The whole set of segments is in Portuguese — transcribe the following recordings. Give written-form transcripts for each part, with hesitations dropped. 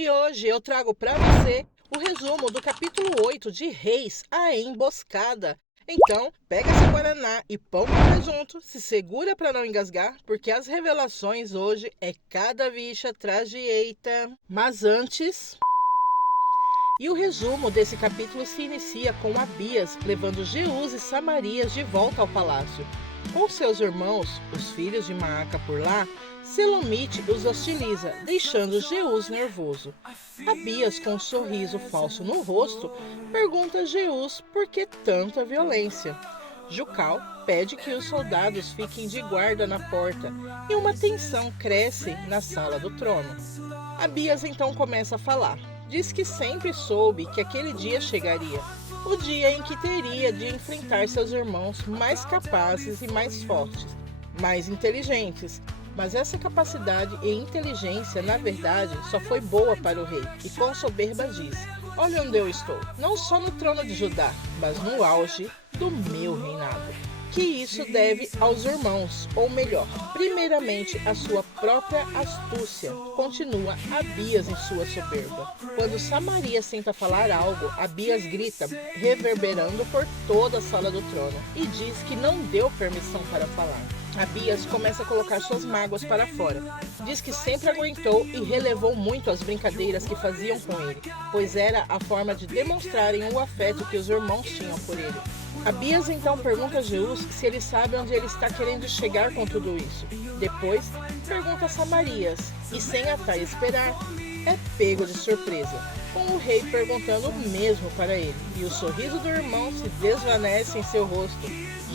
E hoje eu trago para você o resumo do capítulo 8 de Reis, a Emboscada. Então, pega seu guaraná e pão com presunto, se segura para não engasgar, porque as revelações hoje é cada vixa atrás de eita. Mas antes... E o resumo desse capítulo se inicia com Abias levando Jeús e Samarias de volta ao palácio. Com seus irmãos, os filhos de Maaca por lá, Selomite os hostiliza, deixando Jeús nervoso. Abias, com um sorriso falso no rosto, pergunta a Jeús por que tanta violência. Jucal pede que os soldados fiquem de guarda na porta e uma tensão cresce na sala do trono. Abias então começa a falar. Diz que sempre soube que aquele dia chegaria, o dia em que teria de enfrentar seus irmãos mais capazes e mais fortes, mais inteligentes. Mas essa capacidade e inteligência, na verdade, só foi boa para o rei, e com soberba diz: olha onde eu estou, não só no trono de Judá, mas no auge do meu reinado. Que isso deve aos irmãos, ou melhor, primeiramente à sua própria astúcia, continua Abias em sua soberba. Quando Samarias tenta falar algo, Abias grita, reverberando por toda a sala do trono, e diz que não deu permissão para falar. Abias começa a colocar suas mágoas para fora. Diz que sempre aguentou e relevou muito as brincadeiras que faziam com ele, pois era a forma de demonstrarem o afeto que os irmãos tinham por ele. Abias então pergunta a Jeús se ele sabe onde ele está querendo chegar com tudo isso. Depois, pergunta a Samarias, e sem até esperar, é pego de surpresa, com o rei perguntando o mesmo para ele, e o sorriso do irmão se desvanece em seu rosto,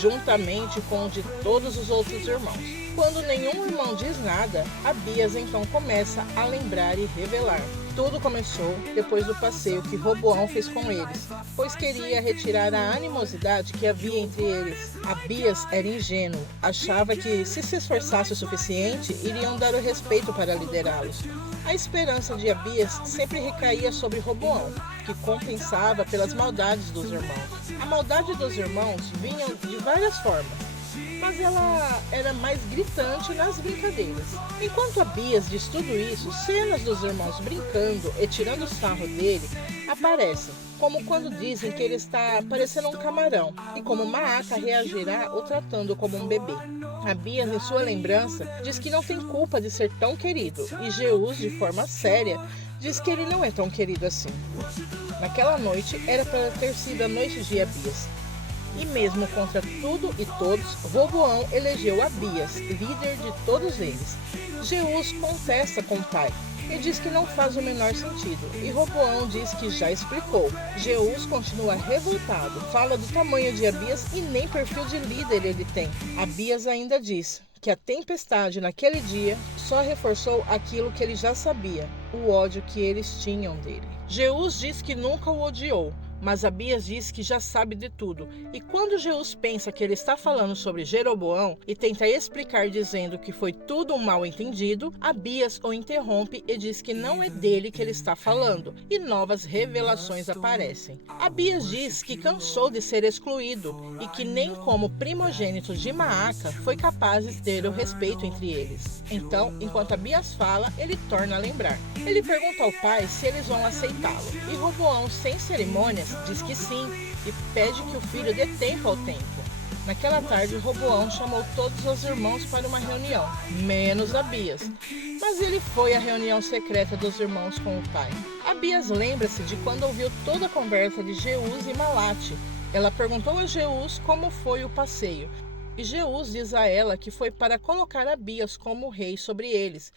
juntamente com o de todos os outros irmãos. Quando nenhum irmão diz nada, Abias então começa a lembrar e revelar. Tudo começou depois do passeio que Roboão fez com eles, pois queria retirar a animosidade que havia entre eles. Abias era ingênuo, achava que se esforçasse o suficiente, iriam dar o respeito para liderá-los. A esperança de Abias sempre recaía sobre Roboão, que compensava pelas maldades dos irmãos. A maldade dos irmãos vinha de várias formas, mas ela era mais gritante nas brincadeiras. Enquanto Abias diz tudo isso, cenas dos irmãos brincando e tirando sarro dele aparecem, como quando dizem que ele está parecendo um camarão, e como Maaca reagirá o tratando como um bebê. Abias, em sua lembrança, diz que não tem culpa de ser tão querido, e Jeús, de forma séria, diz que ele não é tão querido assim. Naquela noite era para ter sido a noite de Abias. E mesmo contra tudo e todos, Roboão elegeu Abias, líder de todos eles. Jeús contesta com o pai e diz que não faz o menor sentido, e Roboão diz que já explicou. Jeús continua revoltado, fala do tamanho de Abias e nem perfil de líder ele tem. Abias ainda diz que a tempestade naquele dia só reforçou aquilo que ele já sabia, o ódio que eles tinham dele. Jeús diz que nunca o odiou, mas Abias diz que já sabe de tudo, e quando Jeús pensa que ele está falando sobre Jeroboão e tenta explicar dizendo que foi tudo um mal entendido, Abias o interrompe e diz que não é dele que ele está falando, e novas revelações aparecem. Abias diz que cansou de ser excluído e que nem como primogênito de Maaca foi capaz de ter o respeito entre eles. Então, enquanto Abias fala, ele torna a lembrar. Ele pergunta ao pai se eles vão aceitá-lo, e Roboão, sem cerimônias, diz que sim e pede que o filho dê tempo ao tempo. Naquela tarde, Roboão chamou todos os irmãos para uma reunião, menos Abias. Mas ele foi à reunião secreta dos irmãos com o pai. Abias lembra-se de quando ouviu toda a conversa de Jeús e Malate. Ela perguntou a Jeús como foi o passeio, e Jeús diz a ela que foi para colocar Abias como rei sobre eles.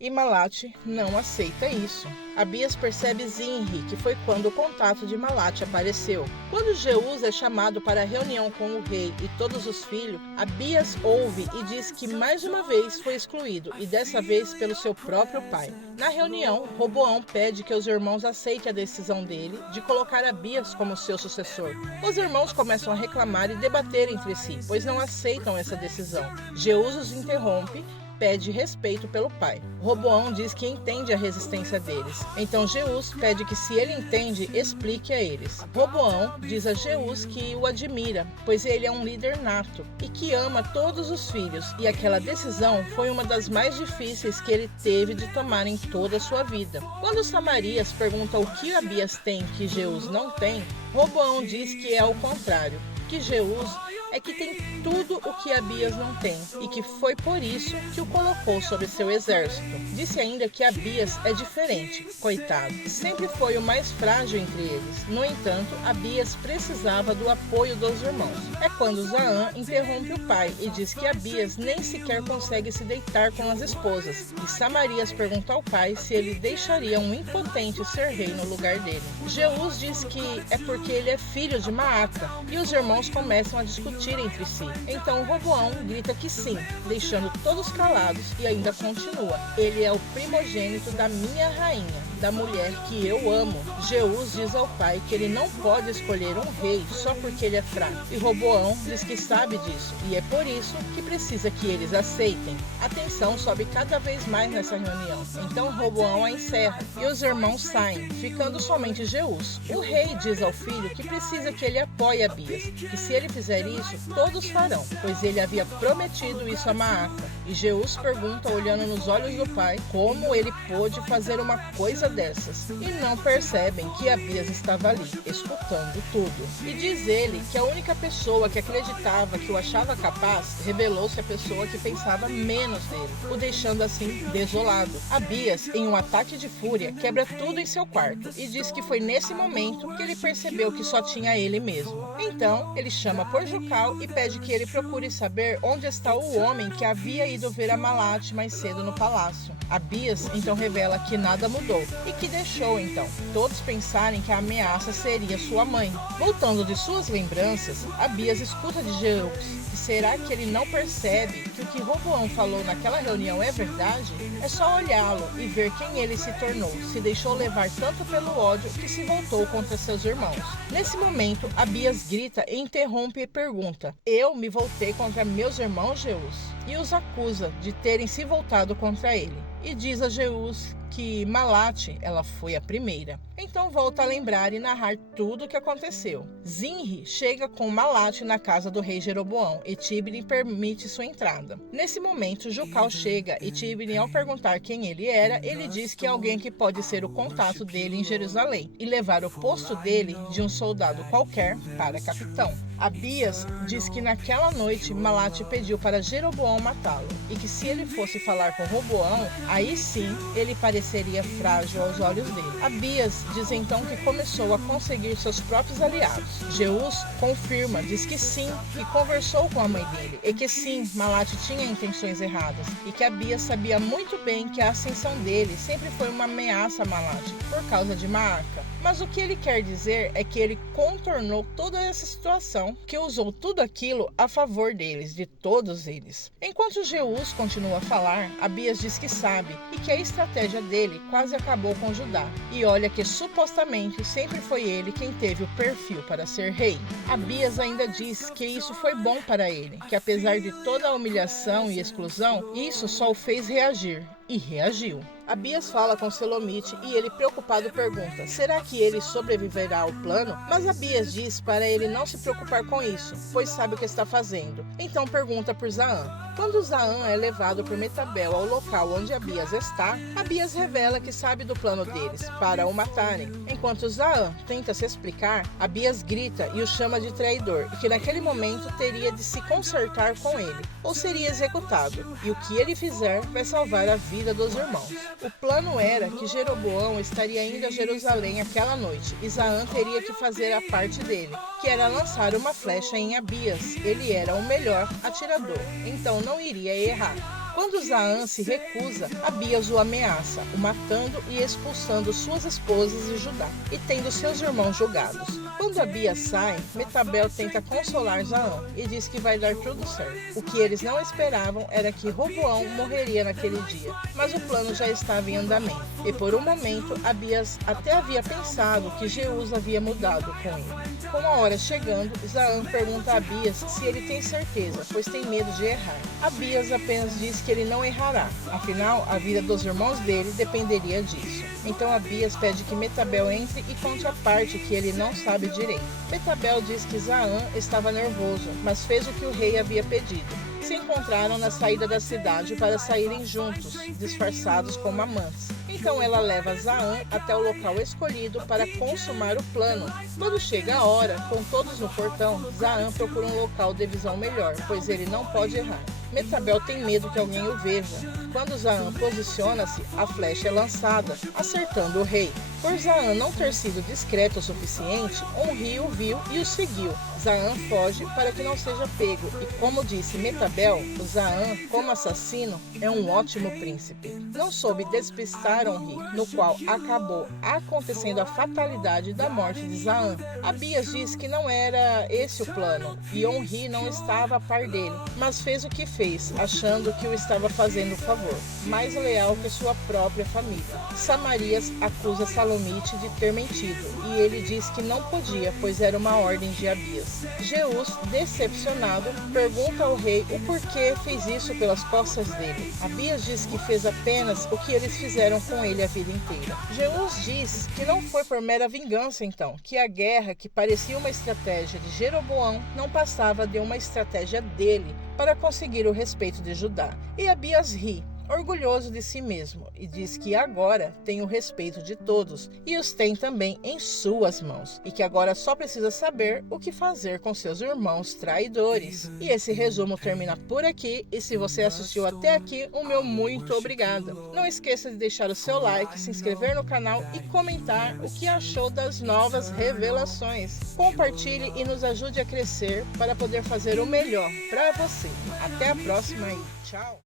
E Malate não aceita isso. Abias percebe Zinri, que foi quando o contato de Malate apareceu. Quando Jeús é chamado para a reunião com o rei e todos os filhos, Abias ouve e diz que mais uma vez foi excluído, e dessa vez pelo seu próprio pai. Na reunião, Roboão pede que os irmãos aceitem a decisão dele de colocar Abias como seu sucessor. Os irmãos começam a reclamar e debater entre si, pois não aceitam essa decisão. Jeús os interrompe, pede respeito pelo pai. Roboão diz que entende a resistência deles. Então Jeus pede que, se ele entende, explique a eles. Roboão diz a Jeus que o admira, pois ele é um líder nato e que ama todos os filhos, e aquela decisão foi uma das mais difíceis que ele teve de tomar em toda a sua vida. Quando Samarias pergunta o que Abias tem que Jeus não tem, Roboão diz que é o contrário, que Jeus é que tem tudo o que Abias não tem, e que foi por isso que o colocou sobre seu exército. Disse ainda que Abias é diferente, coitado, sempre foi o mais frágil entre eles. No entanto, Abias precisava do apoio dos irmãos. É quando Zaã interrompe o pai e diz que Abias nem sequer consegue se deitar com as esposas, e Samarias pergunta ao pai se ele deixaria um impotente ser rei no lugar dele. Jeus diz que é porque ele é filho de Maaca, e os irmãos começam a discutir entre si. Então Roboão grita que sim, deixando todos calados, e ainda continua: ele é o primogênito da minha rainha, da mulher que eu amo. Jeus diz ao pai que ele não pode escolher um rei só porque ele é fraco, e Roboão diz que sabe disso, e é por isso que precisa que eles aceitem. A tensão sobe cada vez mais nessa reunião. Então Roboão a encerra, e os irmãos saem, ficando somente Jeus. O rei diz ao filho que precisa que ele apoie Abias, que se ele fizer isso, todos farão, pois ele havia prometido isso a Maaca. E Jeus pergunta, olhando nos olhos do pai, como ele pôde fazer uma coisa dessas. E não percebem que Abias estava ali, escutando tudo. E diz ele que a única pessoa que acreditava que o achava capaz revelou-se a pessoa que pensava menos dele, o deixando assim desolado. Abias, em um ataque de fúria, quebra tudo em seu quarto e diz que foi nesse momento que ele percebeu que só tinha ele mesmo. Então ele chama por Jucal e pede que ele procure saber onde está o homem que havia ido ver a Malate mais cedo no palácio. Abias então revela que nada mudou e que deixou então todos pensarem que a ameaça seria sua mãe. Voltando de suas lembranças, Abias escuta de Jeus que será que ele não percebe que o que Roboão falou naquela reunião é verdade? É só olhá-lo e ver quem ele se tornou. Se deixou levar tanto pelo ódio que se voltou contra seus irmãos. Nesse momento, Abias grita e interrompe e pergunta: eu me voltei contra meus irmãos, Jeus? E os acusa de terem se voltado contra ele. E diz a Jeus que Malate, ela foi a primeira. Então volta a lembrar e narrar tudo o que aconteceu. Zinri chega com Malate na casa do rei Jeroboão e Tibni permite sua entrada. Nesse momento, Jucal chega e Tibni, ao perguntar quem ele era, ele diz que é alguém que pode ser o contato dele em Jerusalém e levar o posto dele de um soldado qualquer para capitão. Abias diz que naquela noite Malate pediu para Jeroboão matá-lo e que se ele fosse falar com Roboão, aí sim ele pareceria frágil aos olhos dele. Abias diz então que começou a conseguir seus próprios aliados. Jeus confirma, diz que sim, e conversou com a mãe dele, e que sim, Malate tinha intenções erradas, e que Abias sabia muito bem que a ascensão dele sempre foi uma ameaça a Malate, por causa de Maaca. Mas o que ele quer dizer é que ele contornou toda essa situação, que usou tudo aquilo a favor deles, de todos eles. Enquanto Jeus continua a falar, Abias diz que sabe, e que a estratégia dele quase acabou com Judá. E olha que supostamente sempre foi ele quem teve o perfil para ser rei. Abias ainda diz que isso foi bom para ele, que apesar de toda a humilhação e exclusão, isso só o fez reagir. E reagiu. Abias fala com Selomite e ele, preocupado, pergunta: será que ele sobreviverá ao plano? Mas Abias diz para ele não se preocupar com isso, pois sabe o que está fazendo. Então pergunta por Zaã. Quando Zaã é levado por Metabel ao local onde Abias está, Abias revela que sabe do plano deles, para o matarem. Enquanto Zaã tenta se explicar, Abias grita e o chama de traidor, e que naquele momento teria de se consertar com ele, ou seria executado, e o que ele fizer vai salvar a vida dos irmãos. O plano era que Jeroboão estaria indo a Jerusalém aquela noite, e Zaã teria que fazer a parte dele, que era lançar uma flecha em Abias. Ele era o melhor atirador, então não iria errar. Quando Zaã se recusa, Abias o ameaça, o matando e expulsando suas esposas e Judá, e tendo seus irmãos julgados. Quando Abias sai, Metabel tenta consolar Zaã e diz que vai dar tudo certo. O que eles não esperavam era que Roboão morreria naquele dia, mas o plano já estava em andamento. E por um momento, Abias até havia pensado que Jeús havia mudado com ele. Com a hora chegando, Zaan pergunta a Abias se ele tem certeza, pois tem medo de errar. Abias apenas diz que ele não errará, afinal, a vida dos irmãos dele dependeria disso. Então Abias pede que Metabel entre e conte a parte que ele não sabe direito. Metabel diz que Zaan estava nervoso, mas fez o que o rei havia pedido. Se encontraram na saída da cidade para saírem juntos, disfarçados como amantes. Então ela leva Zaan até o local escolhido para consumar o plano. Quando chega a hora, com todos no portão, Zaan procura um local de visão melhor, pois ele não pode errar. Metabel tem medo que alguém o veja. Quando Zaan posiciona-se, a flecha é lançada, acertando o rei. Por Zaan não ter sido discreto o suficiente, Onri o viu e o seguiu. Zaan foge para que não seja pego, e como disse Metabel, o Zaan, como assassino, é um ótimo príncipe. Não soube despistar Onri, no qual acabou acontecendo a fatalidade da morte de Zaan. Abias diz que não era esse o plano, e Onri não estava a par dele, mas fez o que fez, achando que o estava fazendo favor, mais leal que sua própria família. Samarias acusa Salomite de ter mentido, e ele diz que não podia, pois era uma ordem de Abias. Jeús, decepcionado, pergunta ao rei o porquê fez isso pelas costas dele. Abias diz que fez apenas o que eles fizeram com ele a vida inteira. Jeús diz que não foi por mera vingança então, que a guerra, que parecia uma estratégia de Jeroboão, não passava de uma estratégia dele para conseguir o respeito de Judá. E Abias ri, orgulhoso de si mesmo, e diz que agora tem o respeito de todos e os tem também em suas mãos, e que agora só precisa saber o que fazer com seus irmãos traidores. E esse resumo termina por aqui, e se você assistiu até aqui, o meu muito obrigada. Não esqueça de deixar o seu like, se inscrever no canal e comentar o que achou das novas revelações. Compartilhe e nos ajude a crescer para poder fazer o melhor para você. Até a próxima e tchau!